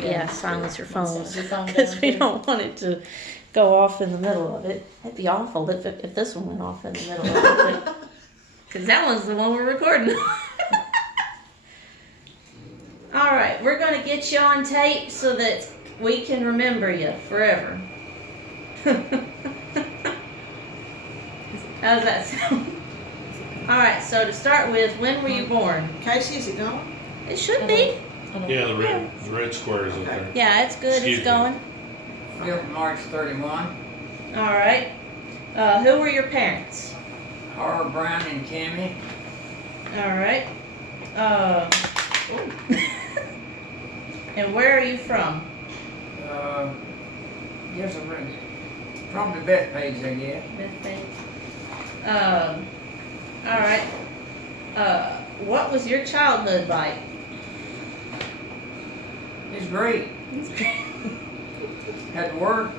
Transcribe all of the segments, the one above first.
sure. Yeah, silence your phones Your phone because down, we too. don't want it to go off in the middle of it. It'd be awful if this one went off in the middle of it. Because that one's the one we're recording. All right, we're going to get you on tape so that we can remember you forever. How's that sound? All right, so to start with, when were you born? Casey, is it going? It should be. Yeah, the red square is up there. Yeah, it's good. Excuse It's me. going. Built March 31. All right. Who were your parents? Harold Brown and Tammy. All right. And where are you from? Yes, probably Bethpage, I guess. Bethpage. All right. What was your childhood like? It's great. Had to work.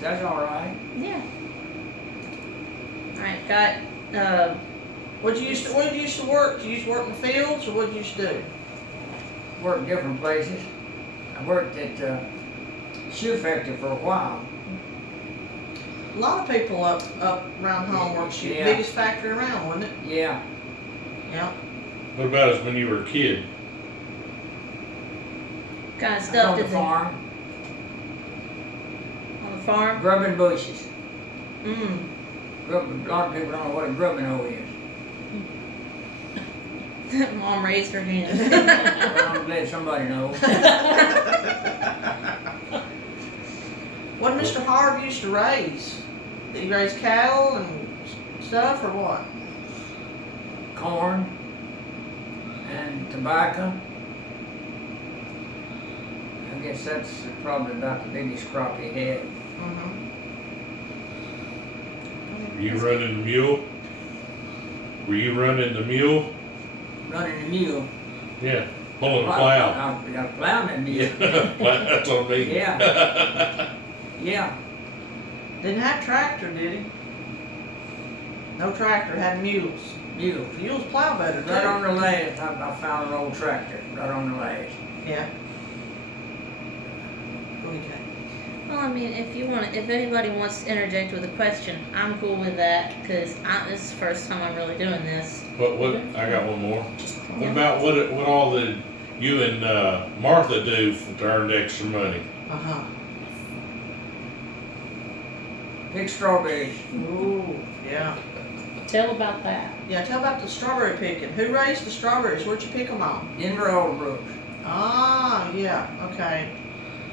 That's all right. Yeah. All right. Got. Where did you used to work? Did you used to work in the fields, or what did you used to do? Worked different places. I worked at shoe factory for a while. A lot of people up around home work shoe. Yeah. Biggest factory around, wasn't it? Yeah. Yeah. What about us when you were a kid? Kind of stuff On the did they? farm. On the farm. Grubbing bushes. Mm. Grubbing, a lot of people don't know what a grubbing hoe is. Mom raised her hand. Well, I'm glad somebody knows. What did Mr. Harv used to raise? Did he raise cattle and stuff, or what? Corn and tobacco. I guess that's probably about the biggest crop he had. Mm-hmm. Were you running the mule? Were you running the mule? Running the mule. Yeah, pulling the plow. I plowed that mule. Yeah, that's what I mean. Yeah. Yeah. Didn't have tractor, did he? No tractor, had mules. Mule. Mules plow better, Right on too. the last, I found an old tractor. Right on the last. Yeah. Okay. Well, I mean, if anybody wants to interject with a question, I'm cool with that because this is the first time I'm really doing this. What? I got one more. What Yeah. about what all did you and Martha do to earn extra money? Uh-huh. Pick strawberries. Ooh, yeah. Tell about that. Yeah, tell about the strawberry picking. Who raised the strawberries? Where'd you pick them on? Denver Alderbrook. Ah, yeah, okay.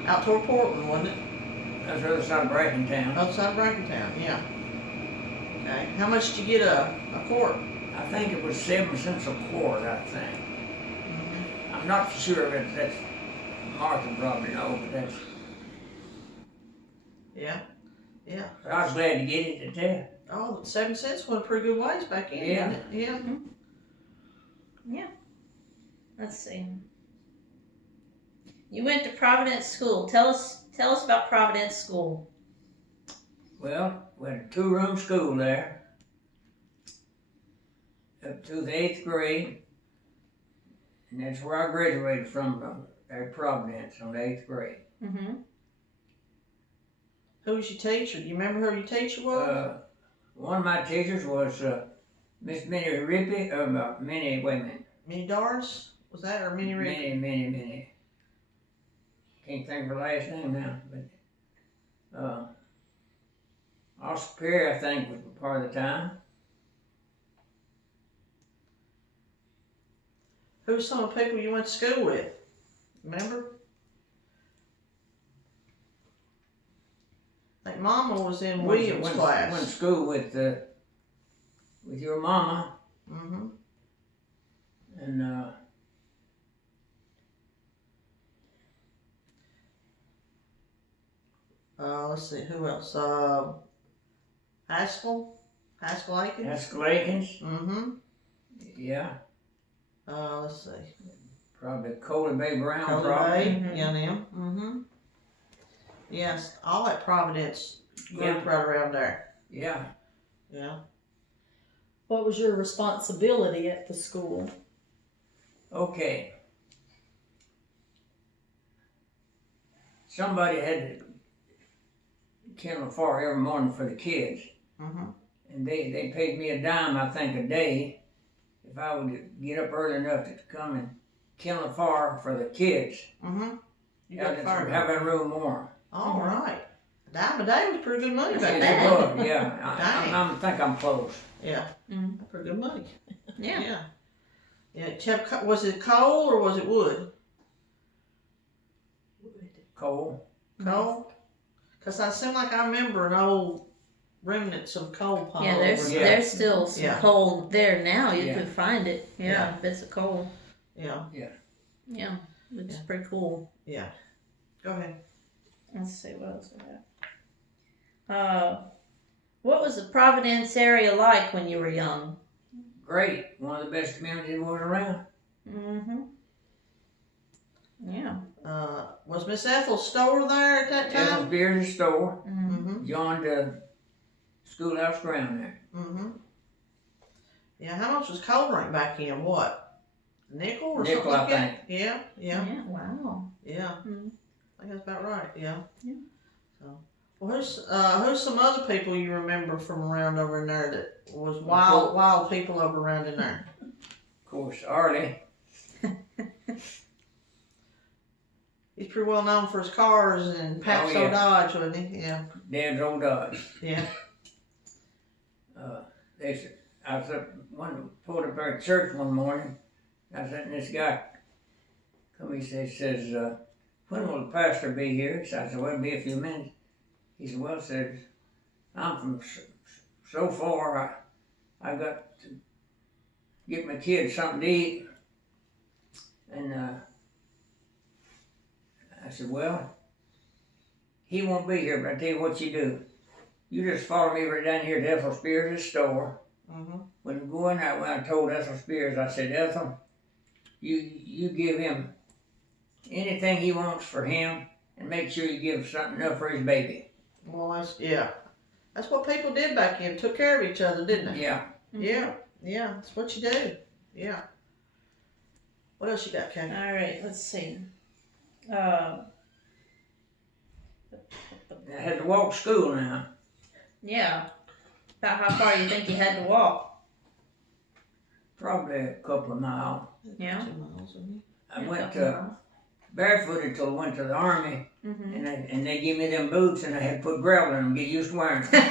Out toward Portland, wasn't it? That's the other side of Brackentown. Outside Brackentown, yeah. Okay. How much did you get a quart? I think it was 7 cents a quart, I think. I'm not sure if that's Martha probably know, but that's. Yeah. Yeah. I was glad to get it to tell. Oh, 7 cents went a pretty good ways back in, Yeah. didn't it? Yeah. Yeah. Let's see. You went to Providence School. Tell us about Providence School. Well, we had a 2-room school there. Up to the 8th grade. And that's where I graduated from at Providence on the 8th grade. Mm-hmm. Who was your teacher? Do you remember who your teacher was? One of my teachers was Miss Minnie Rippey, Minnie, wait a minute. Minnie Doris? Was that or Minnie Rick? Minnie. Can't think of her last name now, but Oscar Perry, I think, was part of the time. Who were some of the people you went to school with? Remember? I think Mama was in Williams' went class. to school with your mama, Mm-hmm. and Let's see, who else? Haskell Aikens? Haskell Akins. Mm-hmm. Yeah, Let's see. probably Coley Bay Brown, Coley probably. Bay, yeah, them. Mm-hmm. Yes, all that Providence group right around there. Yeah. Yeah. What was your responsibility at the school? Okay. somebody had to kill a far every morning for the kids. Mhm. And they paid me a dime, I think, a day if I would get up early enough to come and kill a far for the kids. Mhm. You Have got fired. that room warm. All right. A dime a day was pretty good money back Yes, then. it was, yeah. I think I'm close. Yeah. Mm. Pretty good money. Yeah. Yeah. Yeah. Was it coal or was it wood? Coal. Coal. Because I seem like I remember an old remnants of coal pile. Yeah, over there. there's still some Yeah. coal there now. You Yeah. can find it. Yeah, Yeah. bits of coal. Yeah. Yeah, it's Yeah. pretty cool. Yeah. Go ahead. Let's see what else we have. What was the Providence area like when you were young? Great. One of the best communities was around. Mm-hmm. Yeah. Was Miss Ethel's store there at that Ethel's time? Beers store. Mm-hmm. Mm-hmm. Joined the schoolhouse ground there. Mm-hmm. Yeah, how much was coal rent back in? What? Nickel or Nickel, something like I that? Yeah, yeah, Yeah. Wow. yeah. Mhm. I think that's about right, yeah. Yeah. So, well, who's some other people you remember from around over in there that was wild people over around in there? Of course, Arlie. He's pretty well known for his cars and Paxo yeah. Dodge, wasn't he? Yeah, Dad's old Dodge. yeah. I was pulled up there at church one morning. I said, and this guy come, he says, when will the pastor be here? So I said, well, it'll be a few minutes. He said, well, said, I'm from so far, I got to get my kids something to eat. And I said, well, he won't be here, but I tell you what you do. You just follow me right down here to Ethel Spears' store. Mm-hmm. When you go in there, when I told Ethel Spears, I said, Ethel, you give him anything he wants for him, and make sure you give something enough for his baby. Well, that's what people did back then. Took care of each other, didn't they? Yeah. Yeah, yeah. That's what you do. Yeah. What else you got, Kay? All right. Let's see. I had to walk to school now. Yeah. About how far you think you had to walk? Probably a couple of miles. Yeah. 2 miles, wasn't it? I went barefooted till I went to the army, Mm-hmm. and they gave me them boots, and I had to put gravel in them to get used to wearing them.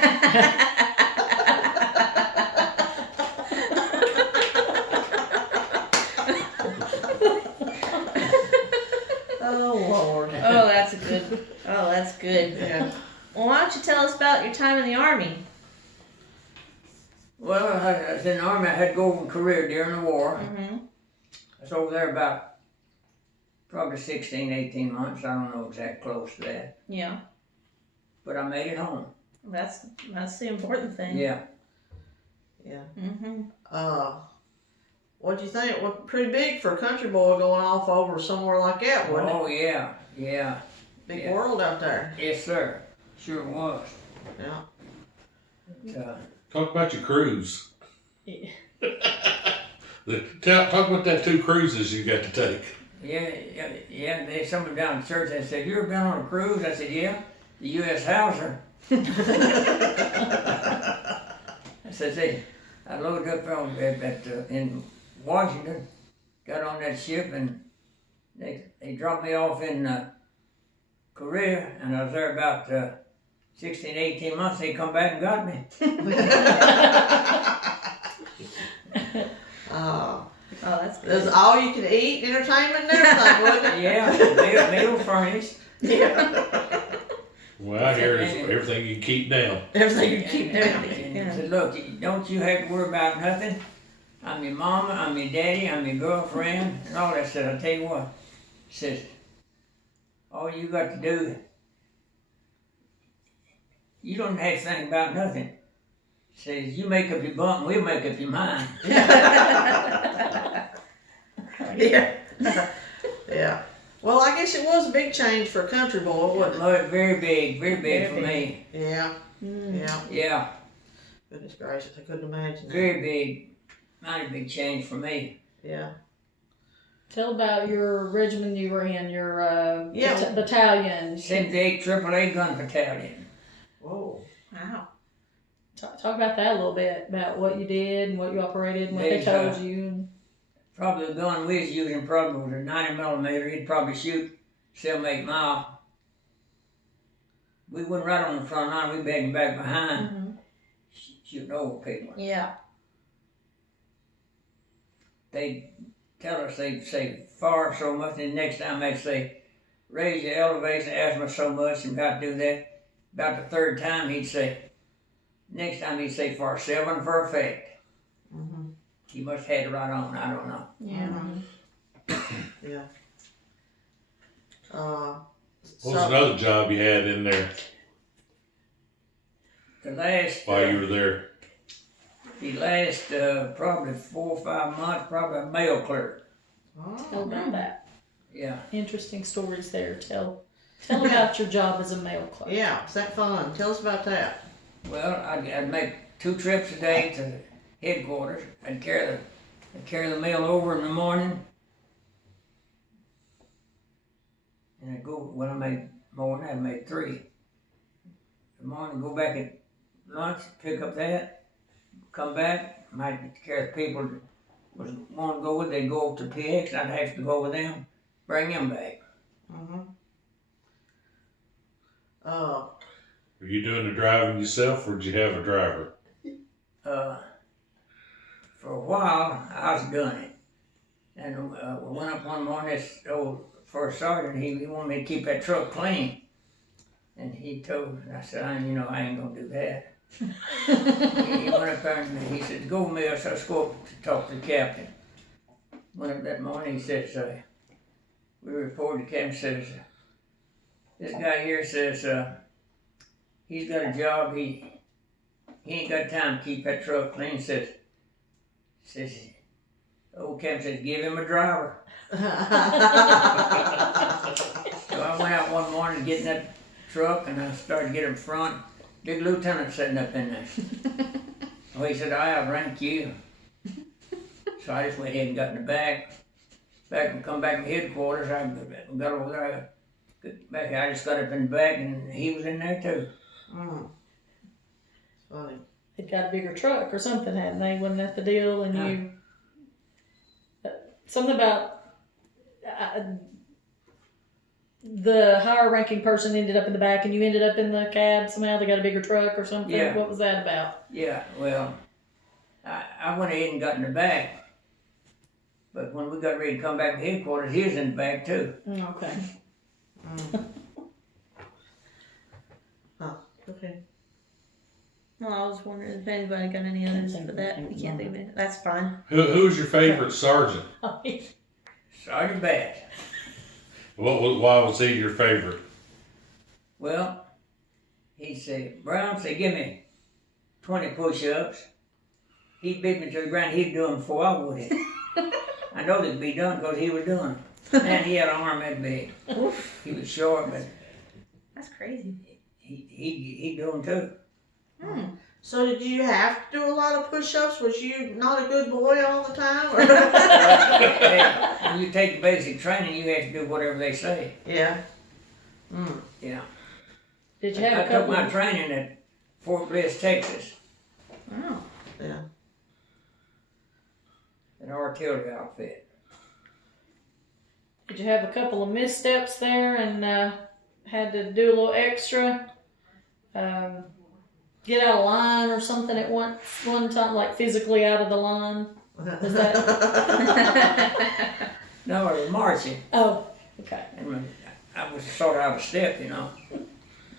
Oh Lord. Oh, that's good. Oh, that's good. Yeah. Well, why don't you tell us about your time in the army? Well, I was in the army. I had to go over in Korea during the war. Mm-hmm. I was over there about probably 16, 18 months. I don't know exactly close to that. Yeah. But I made it home. That's the important thing. Yeah. Yeah. Mm-hmm. What'd you think? Well, pretty big for a country boy going off over somewhere like that, wasn't Oh, yeah. Yeah. it? Big yeah. world out there. Yes, sir. Sure was. Yeah. But, Talk about your cruise. Yeah. Talk about that 2 cruises you got to take. yeah. There's someone down at church that said, "You ever been on a cruise?" I said, "Yeah." The U.S. Hauser. I said, "Hey, I loaded up in Washington, got on that ship, and they dropped me off in Korea, and I was there about 16, 18 months. They come back and got me." Oh, that's good. There's all you can eat, entertainment, and everything, wasn't it? Yeah, meal furnished. Yeah. Well, I hear is everything you can keep down. Everything you keep down. And he said, "Look, don't you have to worry about nothing. I'm your mama, I'm your daddy, I'm your girlfriend, and all that." I said, "I'll tell you what," he says, "all you got to do, you don't have to think about nothing." He says, "You make up your bunk, and we'll make up your mind." Yeah. Yeah. Well, I guess it was a big change for a country boy, wasn't it? Well, very big for me. Yeah. Mm. Yeah. Yeah, Goodness gracious, I couldn't imagine that. very big, mighty big change for me. Yeah. Tell about your regiment you were in, your Yeah. battalion. 78 AAA gun battalion. Whoa. Wow. Talk about that a little bit, about what you did and what you operated and what they told you. Probably the gun we was using probably was a 90 millimeter. He'd probably shoot 7, 8 mile. We went right on the front line. We'd be heading back behind, Mm-hmm. shooting over people. Yeah. They tell us they'd say fire so much, and the next time they'd say raise your elevation asthma so much and got to do that. About the third time he'd say, next time he'd say fire 7 for effect. Mm-hmm. He must have had it right on, I don't know. Yeah. Yeah. What was another job you had in there The last, while you were there? the last probably 4 or 5 months, probably a mail clerk. Tell about that. Yeah. Interesting stories there. Tell about your job as a mail clerk. Yeah, is that fun? Tell us about that. Well, I'd make 2 trips a day to headquarters. I'd carry the mail over in the morning. And I'd go, when I made more than that, I made 3. In the morning, go back at lunch, pick up that, come back, might carry the people that was want to go with, they'd go up to PX, I'd have to go with them, bring them back. Mm-hmm. Were you doing the driving yourself, or did you have a driver? For a while, I was doing it. And we went up one morning, this old first sergeant, he wanted me to keep that truck clean. And he told me, I said, I ain't gonna do that. He went up there and he said, go with me, so let's go up to talk to the captain. Went up that morning, he says, we reported, the captain says, this guy here says, he's got a job, he ain't got time to keep that truck clean. Says, old captain says, give him a driver. So I went out one morning to get in that truck and I started to get in front. Big lieutenant sitting up in there. Well, he said, I outrank you. So I just went ahead and got in the back and come back to headquarters. I got over there. I just got up in the back and he was in there too. Funny. They'd got a bigger truck or something, hadn't they? Wasn't that the deal? And you something about the higher ranking person ended up in the back and you ended up in the cab somehow. They got a bigger truck or something. Yeah. What was that about? Yeah, well, I went ahead and got in the back. But when we got ready to come back to headquarters, he was in the back too. Okay. Okay. Well, I was wondering if anybody got any others for that. You can't think of it. That's fine. Who's your favorite sergeant? Sergeant Bass. Why was he your favorite? Well, he'd say, Brown, say, give me 20 push-ups. He'd beat me to the ground. He'd do them before I would have. I know they'd be done because he was doing them. Man, he had an arm that big. He was short, but That's crazy. he'd do them too. So did you have to do a lot of push-ups? Was you not a good boy all the time? Or? Hey, when you take the basic training, you have to do whatever they say. Yeah. Yeah. Did you have I a couple? took my training at Fort Bliss, Texas, Wow. Yeah. an artillery outfit. Did you have a couple of missteps there and had to do a little extra? Get out of line or something at one time, like physically out of the line? Is that? No, I was marching. Oh, okay. And I was sort of out of step, you know.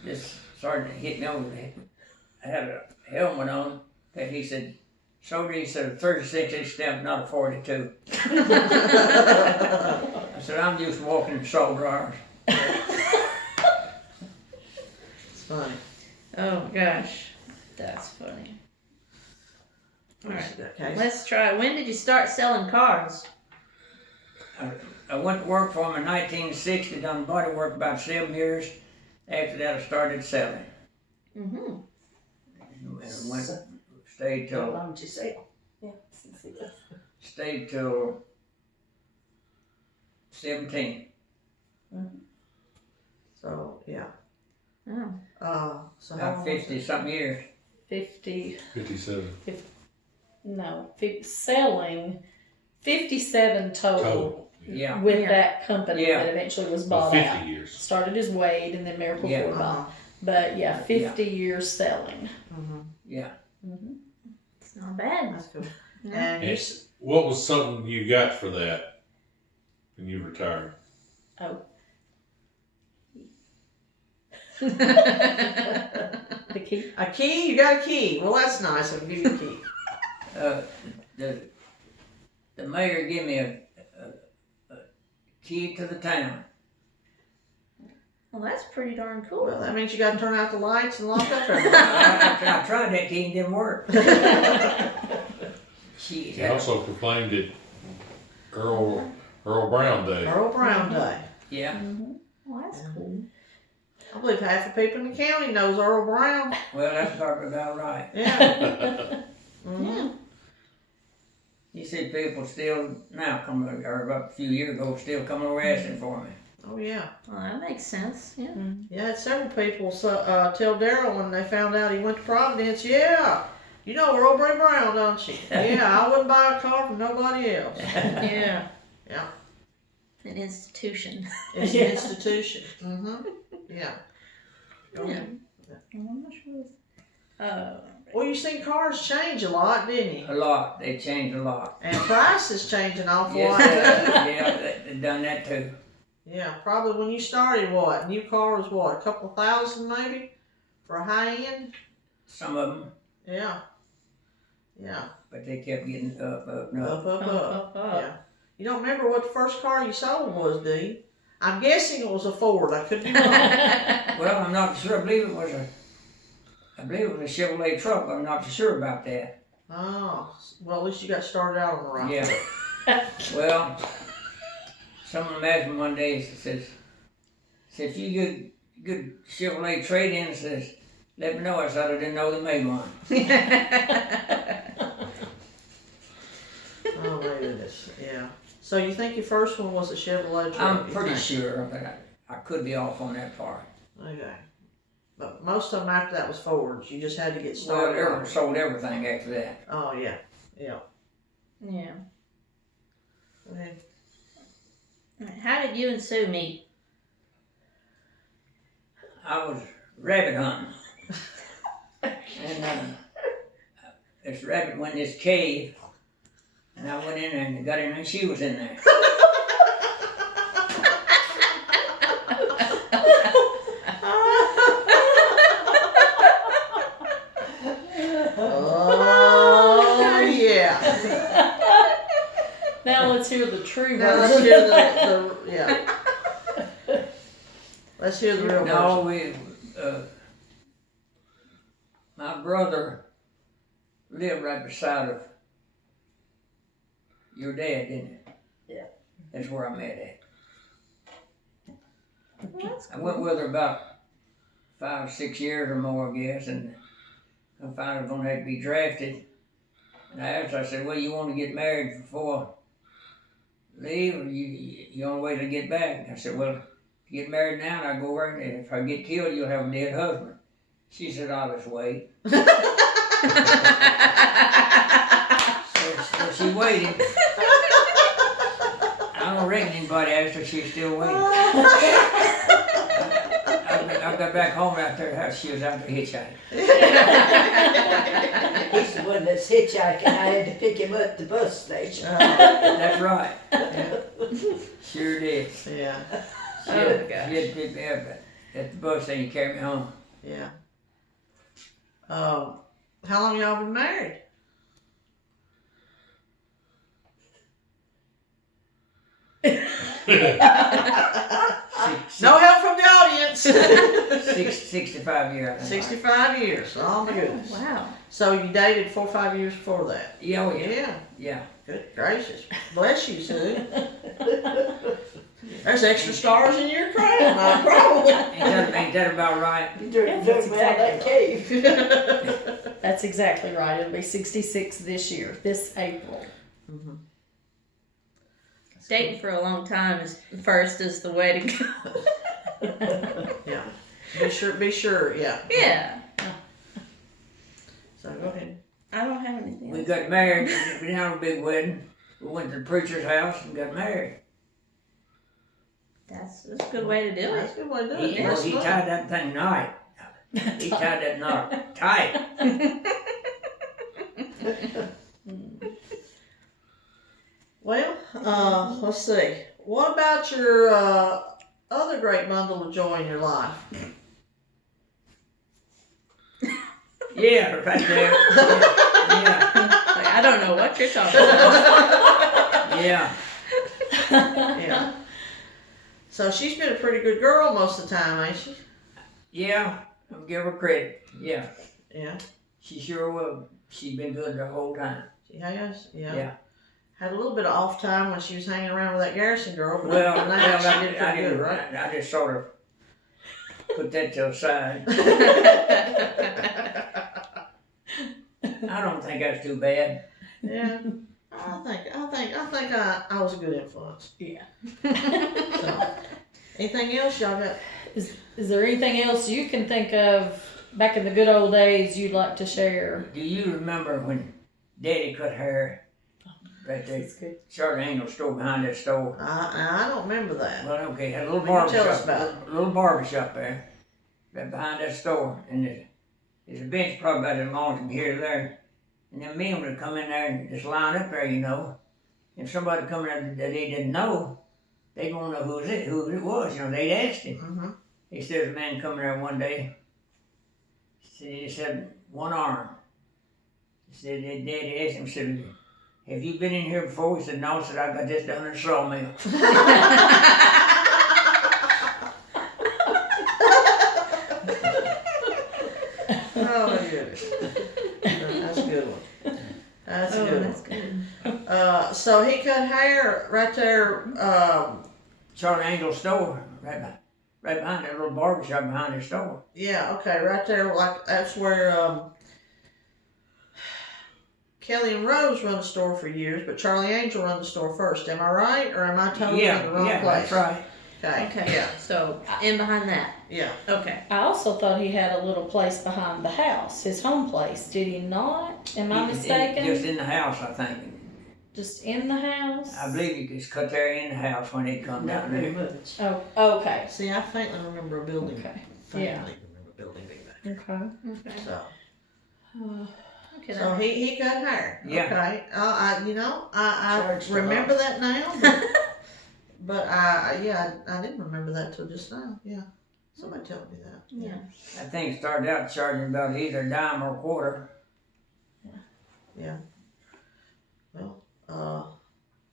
This sergeant hit me over the head. I had a helmet on that he said, soldier, he said, a 36-inch step, not a 42. I said, I'm used to walking in saw dryers. It's funny. Oh gosh, that's funny. All right, Okay. let's try. When did you start selling cars? I went to work for him in 1960, done body work about 7 years. After that, I started selling. Mm-hmm. And stayed till long did you sell? Yeah. stayed till 17. So yeah. Oh. So how About long was 50 it? something years. 57 selling 57 total. total. Yeah. With Yeah. that company Yeah. that eventually was About bought 50 out. years. Started as Wade and then Miracle Yeah. Ford Uh-huh. bought. But yeah, 50 years selling. Yeah. It's not bad. That's cool. Yeah. And you, And what was something you got for that when you retired? The key. a key? You got a key? Well, that's nice. I'll give you a key. The mayor gave me a key to the town. Well, that's pretty darn cool. Well, that means you got to turn out the lights and lock up everything. I tried that key and it didn't work. She He also proclaimed it Earl Brown Day. Earl Brown Day. Yeah. Well, that's cool. I believe half the people in the county knows Earl Brown. Well, that's probably about right. Yeah. Mm-hmm. You see people still now come over, or about a few years ago, still coming over asking for me. Oh yeah. Well, that makes sense. Yeah. Yeah, I had several people tell Daryl when they found out he went to Providence, yeah, you know Earl B. Brown, don't you? Yeah, I wouldn't buy a car from nobody else. Yeah. Yeah. An institution. It's an institution. Mm-hmm. Yeah. Yeah. I'm not sure. Well, you seen cars change a lot, didn't you? A lot. They changed a lot. And prices changed an awful Yes, lot too. yeah, they done that too. Yeah, probably when you started, what? New car was what? A couple of thousand maybe? For a high end? Some of them, Yeah. Yeah. but they kept getting up, and up. Up. Yeah. You don't remember what the first car you sold was, do you? I'm guessing it was a Ford. I could be wrong. Well, I'm not sure. I believe it was a Chevrolet truck. But I'm not sure about that. Oh, well, at least you got started out on the right Yeah. foot. Well, someone asked me one day. Says, if you get good Chevrolet trade-in, says, let me know. I said I didn't know they made one. Oh, my goodness. Yeah. So you think your first one was a Chevrolet truck? I'm you pretty think? sure, but I could be off on that part. Okay. But most of them after that was Fords. You just had to get Well, started. they sold everything after that. Oh, yeah. Yeah. Yeah. Okay. How did you and Sue meet? I was rabbit hunting. And this rabbit went in this cave. And I went in there and got in there and she was in there. Oh, yeah. Now let's hear the true Now let's version. hear the yeah. Let's hear the real No, version. my brother lived right beside of your dad, didn't he? Yeah. That's where I met at. Well, that's I went with her about 5, 6 years or more, I guess, and I found I was going to have to be drafted. And I asked her, I said, well, you want to get married before leave, or you on the way to get back? I said, well, if you get married now, and I go over, and if I get killed, you'll have a dead husband. She said, I'll just wait. So she waited. I don't reckon anybody asked her, she's still waiting. I got back home out there, how she was out there hitchhiking. He's the one that's hitchhiking. I had to pick him up at the bus station. That's right. Sure did. Yeah. She had to pick me up at the bus and you carried me home. Yeah. How long y'all been married? No help from the audience. 65 years. I think. 65 years. Oh my goodness. Wow. So you dated 4 or 5 years before that? Yeah, oh yeah. Yeah. Yeah. Good gracious. Bless you, Sue. There's extra stars in your crown, probably. Ain't that about right? You dug that's me out of that cave. That's exactly right. It'll be 66 this year, this April. That's dating for a long time is first is the way to go. Yeah. Be sure, yeah. Yeah. So go ahead. I don't have anything We else. got married. We didn't have a big wedding. We went to the preacher's house and got married. That's a good way to do That's it. a good way to do it. He That's fun. tied that thing tight. He tied that knot tight. Well, let's see. What about your other great bundle of joy in your life? Yeah, right there. Yeah, Like, I don't know what you're talking about. yeah. Yeah. So she's been a pretty good girl most of the time, ain't she? Yeah, I'll give her credit. Yeah, Yeah. she sure will. She's been good the whole time. She has. Yeah. Yeah. Had a little bit of off time when she was hanging around with that Garrison girl, but Well, now she I did pretty good, didn't. right? I just sort of put that to the side. I don't think that's too bad. Yeah. I was a good influence. Yeah. So, anything else y'all got? Is there anything else you can think of back in the good old days you'd like to share? Do you remember when Daddy cut hair right there? Charlie Angel store behind that store. I don't remember that. Well, okay, had a little Well, you tell barber us shop, about it. little barber shop there, right behind that store, and there's a bench probably about as long as from here to there, and then men would come in there and just line up there, you know. If somebody come in that they didn't know, they'd want to know who it was, you know. They'd ask him. Mm-hmm. He said, a man coming there one day. He said, one arm. He said, Daddy asked him, said, have you been in here before? He said, no. He said, I got this down in the sawmill. Oh my goodness. That's a good one. That's a Oh, good that's one. good. So he cut hair right there. Charlie Angel store, right behind that little barber shop behind the store. Yeah, okay, right there. Like that's where Kelly and Rose run the store for years, but Charlie Angel run the store first. Am I right, or am I totally in the wrong yeah, place? that's right. Okay. Okay. Yeah. So in behind that. Yeah. Okay. I also thought he had a little place behind the house, his home place. Did he not? Am I mistaken? Just in the house, I think. Just in the house? I believe he just cut there in the house when he come down there. Oh, okay. See, I faintly remember a building. Okay. Faintly Yeah. remember a building being back. Okay. Okay. So, Okay. so he cut hair. Yeah. Okay. I Charged a remember that now, but I didn't remember that till just now. Yeah. Somebody told me that. Yeah. That thing started out charging about either a dime or a quarter. Yeah. Well,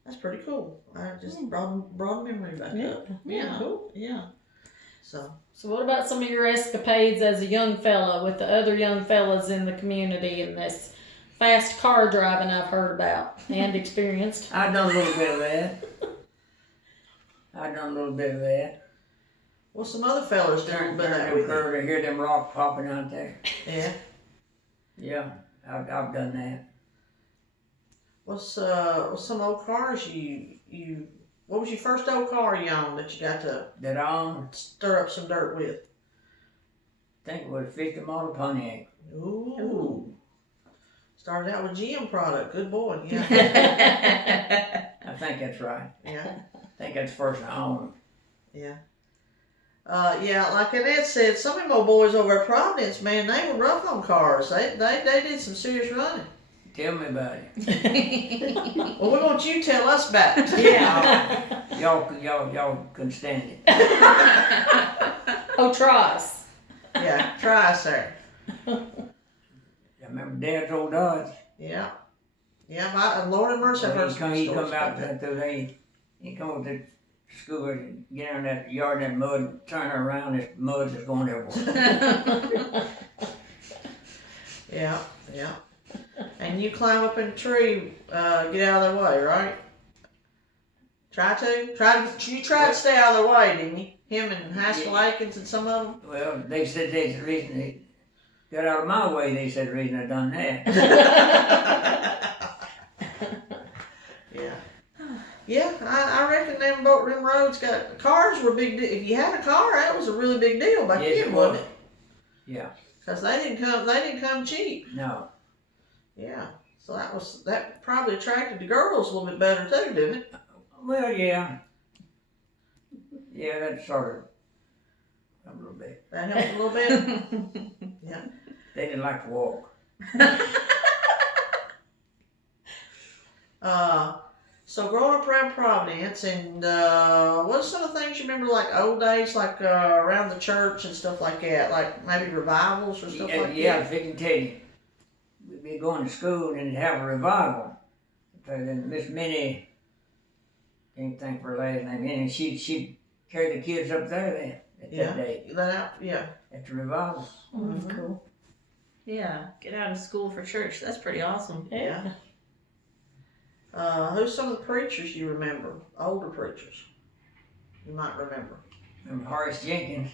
that's pretty cool. I just brought a memory back up. Yeah. Cool. Yeah. So. So what about some of your escapades as a young fella with the other young fellas in the community and this fast car driving I've heard about and experienced? I done a little bit of that. Well, some other fellas did a little Turn bit of that them with you. curve to hear them rock popping out there. Yeah. Yeah, I've done that. What's some old cars you what was your first old car you owned that you got to That I own, stir up some dirt with? I think it was a 50 model Pontiac. Ooh. Started out with GM product. Good boy. Yeah. I think that's right. Yeah. I think that's the first I owned. Yeah. Yeah, like Annette said, some of them old boys over at Providence, man, they were rough on cars. They did some serious running. Tell me about it. Well, we want you to tell us about it. Yeah. Y'all couldn't stand it. Oh, tries. Yeah, try us, sir. I remember Dad's old Dodge. Yeah. Yeah, Lord have mercy, I've heard some He stories come out about that. to the he come with the scuba and get in that yard in that mud and turn her around, this mud is going everywhere. Yeah, yeah. And you climb up in a tree, get out of their way, right? You tried to stay out of their way, didn't you? Him and Haskell Aikens and some of them? Well, they said that's the reason they got out of my way, they said the reason I done that. Yeah. Yeah, I reckon them roads got cars were big. If you had a car, that was a really big deal back Yes, then, it wasn't was. it? Yeah. Because they didn't come cheap. No. Yeah, so that probably attracted the girls a little bit better too, didn't it? Well, yeah. Yeah, that sort of a little bit. That helped a little bit. Yeah. They didn't like to walk. So growing up around Providence, and what are some of the things you remember, like old days, like around the church and stuff like that, like maybe revivals or stuff like Yeah, that? if I can tell you, we'd be going to school and have a revival. So then Miss Minnie, can't think of her last name, and she'd carry the kids up there then at Yeah. that day Yeah. at the revival. That's cool. Yeah, get out of school for church. That's pretty awesome. Yeah. Who's some of the preachers you remember? Older preachers you might remember. Remember Horace Jenkins?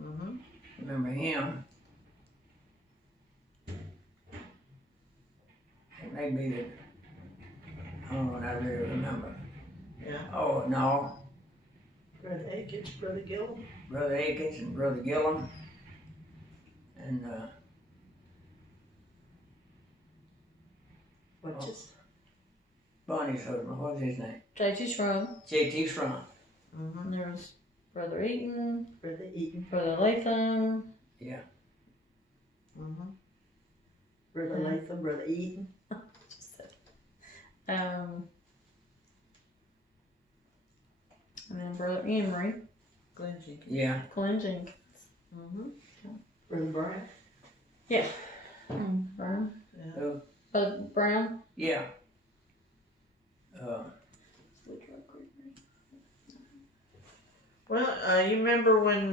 Mm-hmm. Remember him? It may be that, I don't know what I really remember. Yeah. Oh, no. Brother Akins, Brother Gillum. Brother Akins and Brother Gillum. And, What's his? Bonnie's husband, what's his name? JT's from. JT Strong. Mm-hmm. And there was Brother Eaton, Brother Eaton. Brother Latham. Yeah. Mm-hmm. Brother Latham, Brother Eaton. And then Brother Emery, Glenn Jenkins. Yeah. Glenn Jenkins. Mm-hmm. Brother Brian. Brown. Yeah. Brother Brown. Yeah. Well, you remember when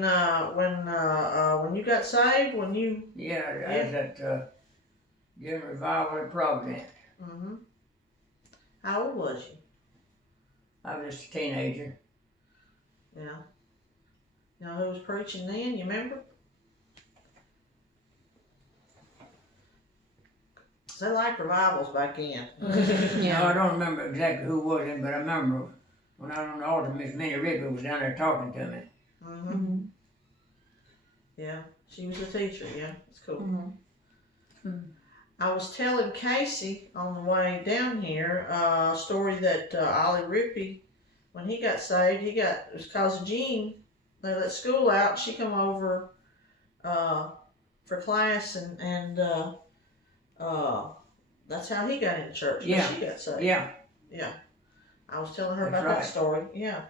you got saved? When you? Yeah, I was at General Revival at Providence. Mm-hmm. How old was you? I was just a teenager. Yeah. You know who was preaching then? You remember? They liked revivals back then. No, I don't remember exactly who was it, but I remember when I was on the altar, Miss Minnie Rigby was down there talking to me. Mm-hmm. Yeah, she was a teacher. Yeah, it's cool. Mm-hmm. I was telling Casey on the way down here a story that Ollie Rippey, when he got saved, it was because of Jean. They let school out. She come over for class, and that's how he got into church. Yeah. She got saved. Yeah. Yeah. I was telling her That's about right. that story. Yeah.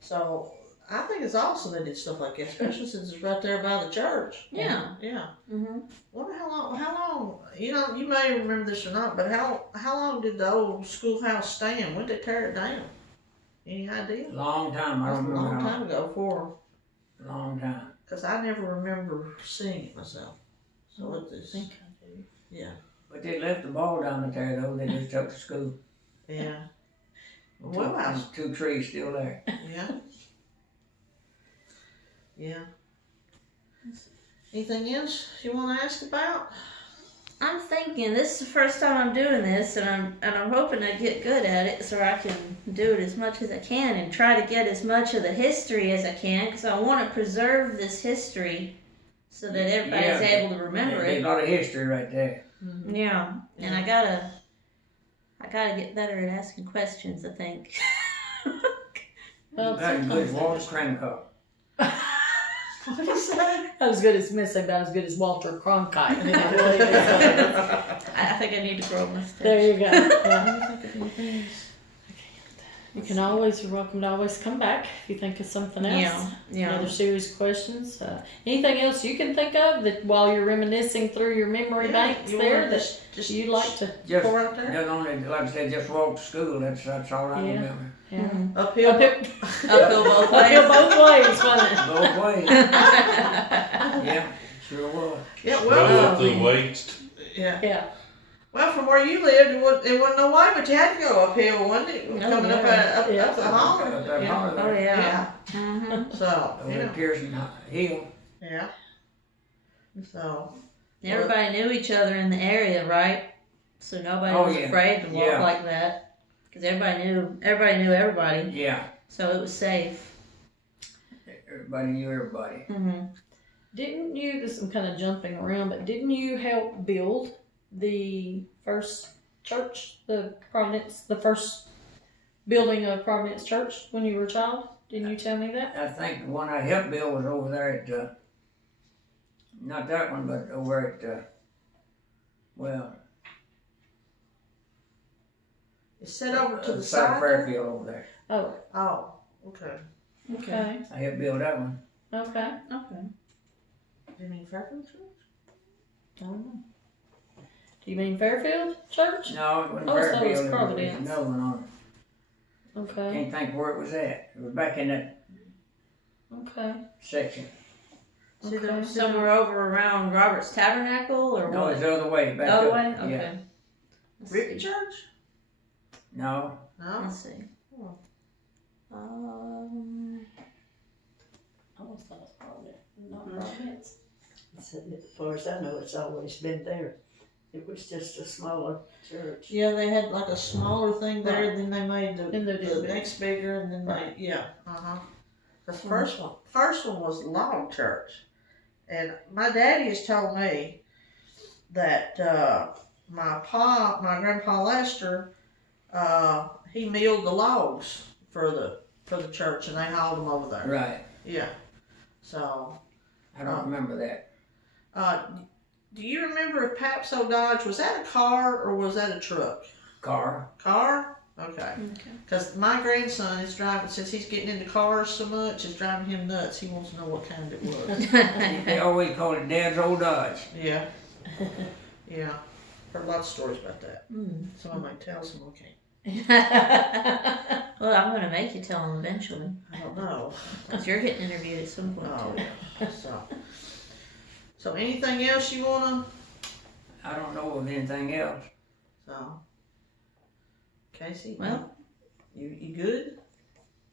So I think it's awesome they did stuff like that, especially since it's right there by the church. Yeah. Yeah. Mm-hmm. Wonder how long, you know, you may remember this or not, but how long did the old schoolhouse stand? When did they tear it down? Any idea? Long time. I That was don't a long remember. time ago for, Long time. because I never remember seeing it myself. So it is, I think I do. yeah, But they left the ball down there though. They just took to school. yeah. Well, There's 2 trees still there. yeah. Yeah. Anything else you want to ask about? I'm thinking this is the first time I'm doing this, and I'm hoping to get good at it so I can do it as much as I can and try to get as much of the history as I can, because I want to preserve this history so that everybody's Yeah. able to remember There's it. a lot of history right there. Yeah, and I gotta get better at asking questions, I think. Well, You got as good as sometimes Walter Crancott. What did you say? not as good as missing, but as good as Walter Cronkite. I think I need to grow a mustache. There you go. Yeah. You can always, you're welcome to always come back if you think of something else. Yeah, yeah. Other serious questions. Anything else you can think of that while you're reminiscing through your memory banks you there wanna that just you'd like to? Just, pour out there? just only, like I said, just walk to school. That's all I Yeah. remember. Yeah. Uphill. Uphill both ways. Uphill both ways, wasn't it? Both ways. Yeah, sure was. Yeah, Roll well, up the weights. yeah. Yeah. Well, from where you lived, it wasn't no way, but you had to go uphill, wasn't it? Oh, Coming up yeah. up the holler. Up that Yeah. holler Oh there. yeah. Yeah. Mm-hmm. So, Over you at know, Pearson Hill. yeah. So, Everybody knew each other in the area, right? So nobody Oh, was yeah. afraid to walk Yeah. like that. because everybody knew everybody, Yeah, so it was safe. everybody knew everybody. Mm-hmm. Didn't you, this is kind of jumping around, but didn't you help build the first church, the first building of Providence Church when you were a child? Didn't you tell me that? I think the one I helped build was over there at, not that one, but over at, well, It's set over to the side of side. There? Fairfield over there. Oh, Oh, okay. okay, I helped build that one. okay. Okay. Do you mean Fairfield Church? I don't know. Do you mean Fairfield Church? No, it wasn't Oh, so it was Fairfield. It was Providence. another one on it. Okay, Can't think where it was at. It was back in that okay. section. See Okay. them- Somewhere over around Robert's Tabernacle or No, what? it's the other way. Back Other up. way? Yeah. Okay. Let's Rippy see. Church? No, No. Let's see. Oh. I always thought it was Providence, not Providence. As far as I know, it's always been there. It was just a smaller church. Yeah, they had like a smaller thing there, and then they made Then they did the big. next bigger, and then Right. they, yeah, The first one was log church, and my daddy has told me that my grandpa Lester, he milled the logs for the church, and they hauled them over there. right. Yeah. So, I don't remember that. do you remember if Papso Dodge was that a car or was that a truck? Car. Car? Okay. Okay. Because my grandson is driving, since he's getting into cars so much, it's driving him nuts. He wants to know what kind it was. They always called it Dad's old Dodge. Yeah. Yeah. Heard lots of stories about that. Mm. Some of them I tell, some of them can't. Well, I'm gonna make you tell them eventually, I don't know. because you're getting interviewed at some point Oh, too. yeah. So anything else you wanna? I don't know of anything else. So, Casey. Well, you good?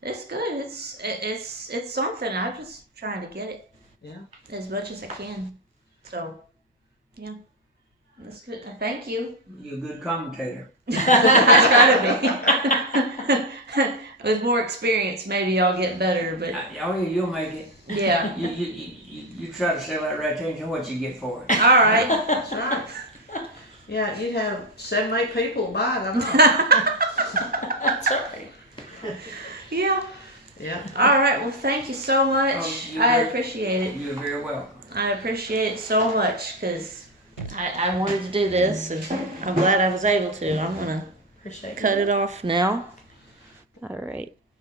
it's good. It's something. I'm just trying to get it. Yeah. As much as I can. So, yeah, that's good. Thank you. You're a good commentator. I try to be. With more experience, maybe I'll get better. But Oh, yeah, you'll make it. yeah. You try to sell that right there and what you get for it. All right. That's right. Yeah, you'd have 7, 8 people buy it. I'm not- That's all right. Yeah. Yeah. All right. Well, thank you so much. Oh, I appreciate it. You're very welcome. I appreciate it so much because I wanted to do this, and I'm glad I was able to. I'm gonna Appreciate cut it off now. All right.